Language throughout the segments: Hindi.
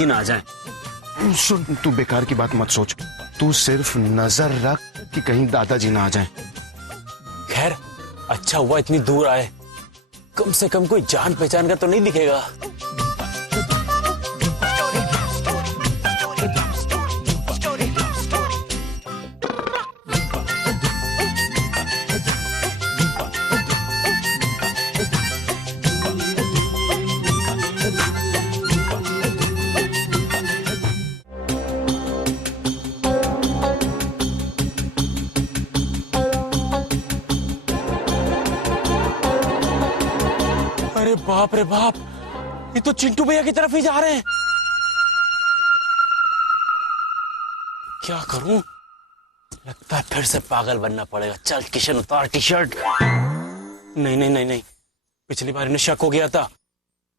ना जाए। सुन, तू बेकार की बात मत सोच, तू सिर्फ नजर रख कि कहीं दादाजी ना आ जाए। खैर अच्छा हुआ इतनी दूर आए, कम से कम कोई जान पहचान का तो नहीं दिखेगा। अरे बाप रे बाप, ये तो चिंटू भैया की तरफ ही जा रहे हैं। क्या करूं? लगता है फिर से पागल बनना पड़ेगा। चल किशन उतार टी शर्ट। नहीं नहीं नहीं नहीं, पिछली बार इन्हें शक हो गया था,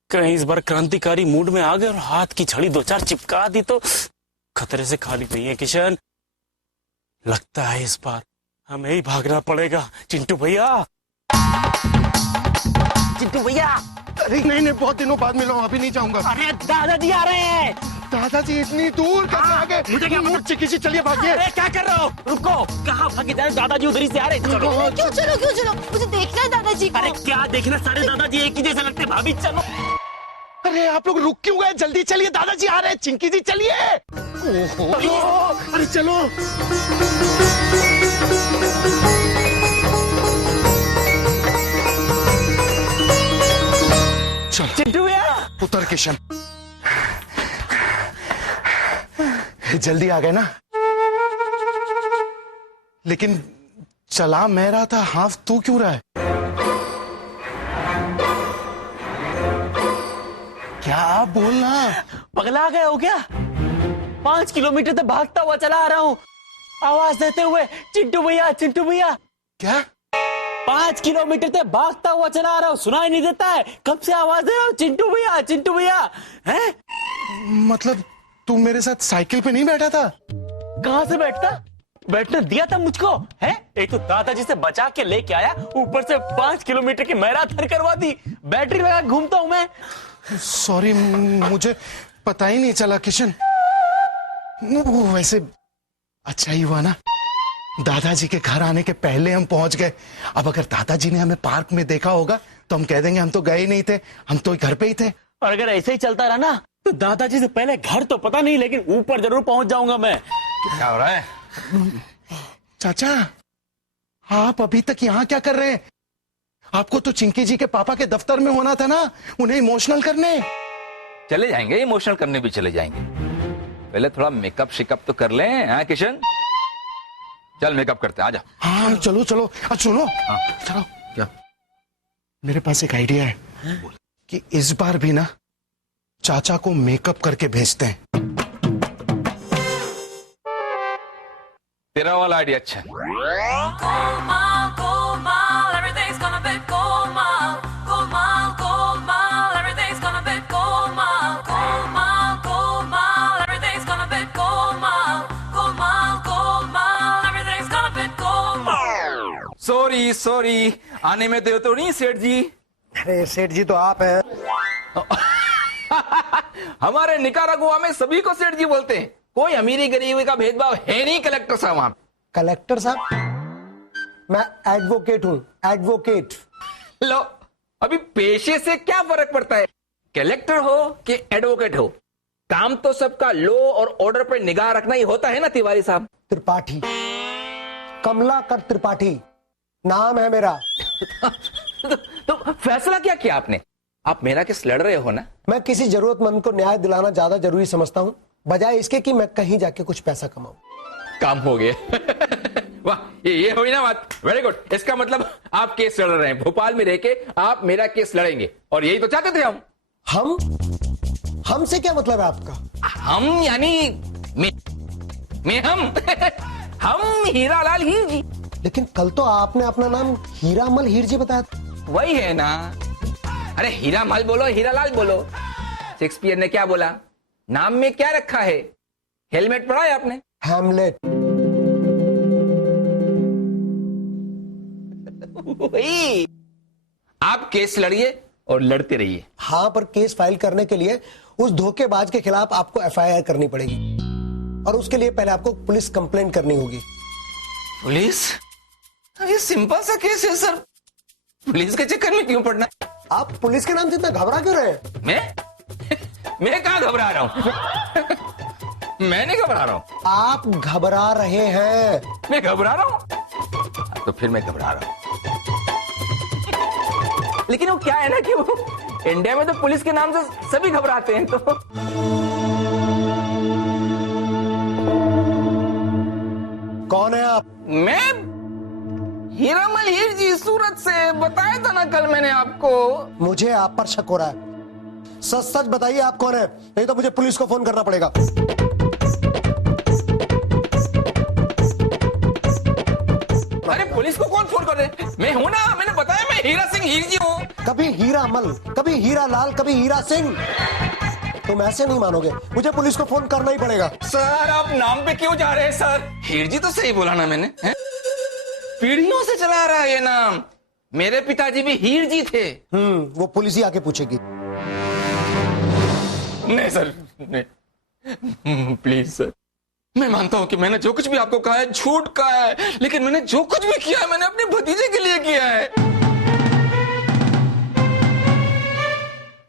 कहीं इस बार क्रांतिकारी मूड में आ गए और हाथ की छड़ी दो चार चिपका दी तो खतरे से खाली नहीं है किशन। लगता है इस बार हमें ही भागना पड़ेगा। चिंटू भैया, चिंटू भैया। अरे नहीं नहीं, बहुत दिनों बाद मिला हूं, अभी नहीं जाऊंगा। अरे दादाजी आ रहे हैं। दादाजी इतनी दूर कैसे आ गए? मुझे क्या पता? किसी चलिए भागिए। अरे क्या कर रहे हो? रुको, कहाँ भागे जा रहे हो? दादाजी उधर ही से आ रहे हैं। चलो। क्यों चलो, मुझे देखना है दादाजी को। अरे क्या देखना, सारे दादाजी एक ही जैसे लगते हैं। भाभी चलो। अरे आप लोग रुक क्यों गए? जल्दी चलिए, दादाजी आ रहे हैं। चिंकी जी चलिए। अरे चलो। चिंटू भैया, उतर किशन, जल्दी आ गए ना। लेकिन चला मैं रहा था, हाफ तू क्यों रहा है? क्या आप बोलना? पगला गए हो क्या? 5 किलोमीटर तक भागता हुआ चला आ रहा हूँ, आवाज देते हुए चिंटू भैया चिंटू भैया। क्या? 5 किलोमीटर तक भागता हुआ चला आ रहा हूँ, सुनाई नहीं देता है? कब से आवाज दे रहा हूँ चिंटू भैया चिंटू भैया। हैं? मतलब तू मेरे साथ साइकिल पे नहीं बैठा था? कहाँ से बैठने दिया था मुझको? है एक तो दादाजी से बचा के लेके आया, ऊपर से 5 किलोमीटर की मैराथन करवा दी। बैटरी लगा घूमता हूँ मैं। सॉरी, मुझे पता ही नहीं चला किशन। वैसे अच्छा ही हुआ ना, दादाजी के घर आने के पहले हम पहुंच गए। अब अगर दादाजी ने हमें पार्क में देखा होगा तो हम कह देंगे हम तो गए ही नहीं थे, हम तो घर पे ही थे। और अगर ऐसे ही चलता रहा ना तो दादाजी से पहले घर तो पता नहीं, लेकिन ऊपर जरूर पहुंच जाऊंगा मैं। क्या हो रहा है? चाचा, आप अभी तक यहाँ क्या कर रहे हैं? आपको तो चिंकी जी के पापा के दफ्तर में होना था ना, उन्हें इमोशनल करने। चले जाएंगे, इमोशनल करने भी चले जाएंगे। पहले थोड़ा मेकअप शिकअप तो कर लें। हाँ किशन, चल मेकअप करते हैं, आजा। हाँ चलो चलो। अच्छा सुनो, चलो। क्या? मेरे पास एक आइडिया है कि इस बार भी ना चाचा को मेकअप करके भेजते हैं। तेरा वाला आइडिया अच्छा है। Golmaal, everything's gonna be golmaal. Golmaal, everything's gonna be golmaal. Golmaal, everything's gonna be golmaal. Golmaal, everything's gonna be golmaal. Sorry, आने में देर तो नहीं सेठ जी? अरे सेठ जी तो आप हैं। हमारे निकारागुआ में सभी को सेठ जी बोलते हैं, कोई अमीरी गरीबी का भेदभाव है नहीं। कलेक्टर साहब वहां। कलेक्टर साहब, मैं एडवोकेट हूँ, एडवोकेट। लो, अभी पेशे से क्या फर्क पड़ता है? कलेक्टर हो कि एडवोकेट हो, काम तो सबका लॉ और ऑर्डर पर निगाह रखना ही होता है ना तिवारी साहब। त्रिपाठी, कमलाकर त्रिपाठी नाम है मेरा। तो फैसला क्या किया आपने? आप मेरा केस लड़ रहे हो ना? मैं किसी जरूरतमंद को न्याय दिलाना ज्यादा जरूरी समझता हूँ, बजाय इसके कि मैं कहीं जाके कुछ पैसा कमाऊं। काम हो गया। वाह, ये हुई ना बात। Very good. इसका मतलब आप केस लड़ रहे हैं, भोपाल में रह के आप मेरा केस लड़ेंगे, और यही तो चाहते थे हम। हमसे क्या मतलब है आपका? हम यानी मैं हम हम हीरालाल हीर जी। लेकिन कल तो आपने अपना नाम हीरामल हीर जी बताया था। वही है ना। अरे हीरामल बोलो, हीरालाल बोलो। शेक्सपियर ने क्या बोला? नाम में क्या रखा है? हेलमेट पढ़ा है आपने? हैमलेट। वही। आप केस लड़िए और लड़ते रहिए। हाँ, पर केस फाइल करने के लिए उस धोखेबाज के खिलाफ आपको एफआईआर करनी पड़ेगी और उसके लिए पहले आपको पुलिस कंप्लेंट करनी होगी। पुलिस? ये सिंपल सा केस है सर, पुलिस के चक्कर में क्यों पड़ना? आप पुलिस के नाम से इतना घबरा क्यों रहे हैं? मैं कहाँ घबरा रहा हूँ? मैं नहीं घबरा रहा हूँ। आप घबरा रहे हैं। मैं घबरा रहा हूँ? तो फिर मैं घबरा रहा हूँ। लेकिन वो क्या है ना कि वो इंडिया में तो पुलिस के नाम से सभी घबराते हैं। तो कौन है आप? मैं हीरामल हीर जी, सूरत से। बताया था ना कल मैंने आपको। मुझे आप पर शक हो रहा है। सच सच बताइए आप कौन है, नहीं तो मुझे पुलिस को फोन करना पड़ेगा। अरे पुलिस को कौन फोन कर रहे? मैं हूं ना, मैंने बताया मैं हीरा सिंह हीर जी हूँ। कभी हीरा मल, कभी हीरा लाल, कभी हीरा सिंह। तुम ऐसे नहीं मानोगे, मुझे पुलिस को फोन करना ही पड़ेगा। सर आप नाम पे क्यों जा रहे हैं सर? हीर जी तो सही बोला ना मैंने, है? पीढ़ियों से चला आ रहा है ये नाम। मेरे पिताजी भी हीर जी थे। वो पुलिस ही आके पूछेगी। नहीं सर, नहीं, प्लीज सर। मैं मानता हूं कि मैंने जो कुछ भी आपको कहा है झूठ कहा है, लेकिन मैंने जो कुछ भी किया है मैंने अपने भतीजे के लिए किया है।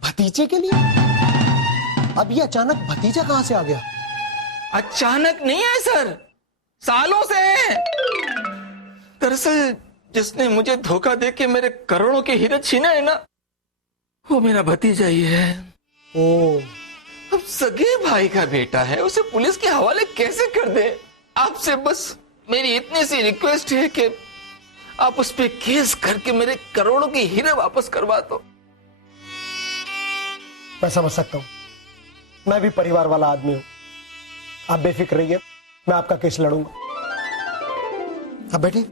भतीजे के लिए? अब ये अचानक भतीजा कहां से आ गया? अचानक नहीं है सर, सालों से है। दरअसल जिसने मुझे धोखा देके मेरे करोड़ों के हीरे छीने है ना, वो मेरा भतीजा ही है। ओ, अब सगे भाई का बेटा है, उसे पुलिस के हवाले कैसे कर दे? आपसे बस मेरी इतनी सी रिक्वेस्ट है कि आप उस पे केस करके मेरे करोड़ों के हीरे वापस करवा दो। मैं समझ सकता हूं, मैं भी परिवार वाला आदमी हूं। आप बेफिक्र रहिए, मैं आपका केस लड़ूंगा। अब बैठिए।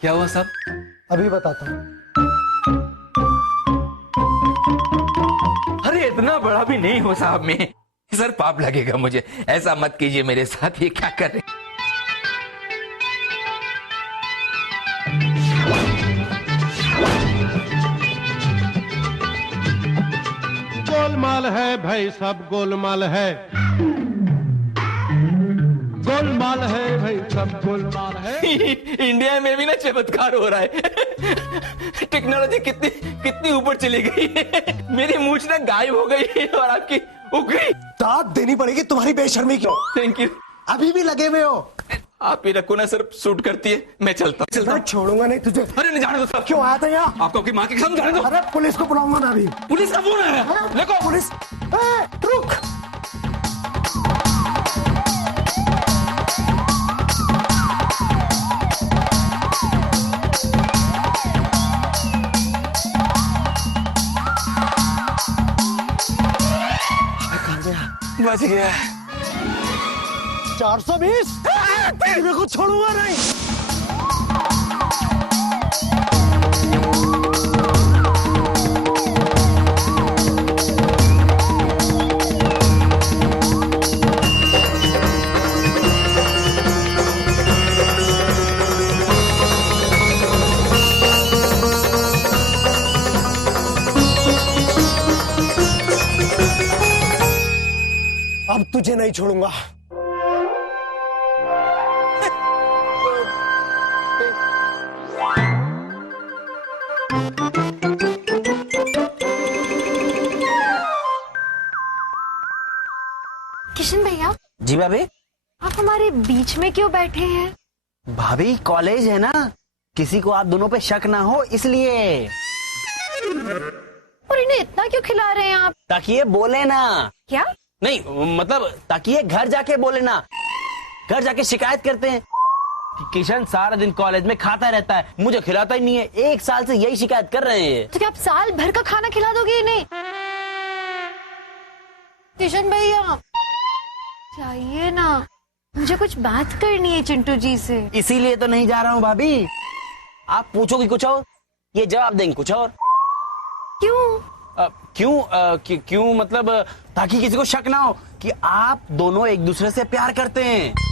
क्या हुआ साहब? अभी बताता हूं। अरे इतना बड़ा भी नहीं हो साहब मैं। सर पाप लगेगा मुझे, ऐसा मत कीजिए मेरे साथ। ये क्या कर रहे? गोलमाल है भाई, सब गोलमाल है। गोलमाल है भाई, सब गोलमाल है। इंडिया में भी ना चमत्कार हो रहा है। टेक्नोलॉजी कितनी कितनी ऊपर चली गई है। मेरी मूंछ ना गायब हो गई है और आपकी उग गई। दाद देनी पड़ेगी तुम्हारी बेशर्मी की। Thank you. अभी भी लगे हुए हो? आप ही रखो ना सर, सूट करती है। मैं चलता मैं छोड़ूंगा नहीं तुझे। अरे नहीं जाने दो साहब। क्यों आया था यहाँ? आपको आपकी माँ की कसम जाने दो। अरे पुलिस को बुलाऊंगा ना अभी। पुलिस का फोन आया। देखो पुलिस। रुक। बच गया। 420? तेरे को छोड़ूंगा नहीं। अब तुझे नहीं छोड़ूंगा। किशन भैया, जी भाभी। आप हमारे बीच में क्यों बैठे हैं? भाभी कॉलेज है ना, किसी को आप दोनों पे शक ना हो इसलिए। और इन्हें इतना क्यों खिला रहे हैं आप? ताकि ये बोले ना। क्या? नहीं मतलब ताकि ये घर जाके बोले ना। घर जाके शिकायत करते हैं कि किशन सारा दिन कॉलेज में खाता रहता है, मुझे खिलाता ही नहीं है। 1 साल से यही शिकायत कर रहे हैं। तो क्या आप साल भर का खाना खिला दोगे इन्हें? किशन भैया चाहिए ना, मुझे कुछ बात करनी है चिंटू जी से। इसीलिए तो नहीं जा रहा हूँ भाभी। आप पूछोगे कुछ और, ये जवाब देंगे कुछ और। क्यों? क्यों मतलब ताकि किसी को शक ना हो कि आप दोनों एक दूसरे से प्यार करते हैं।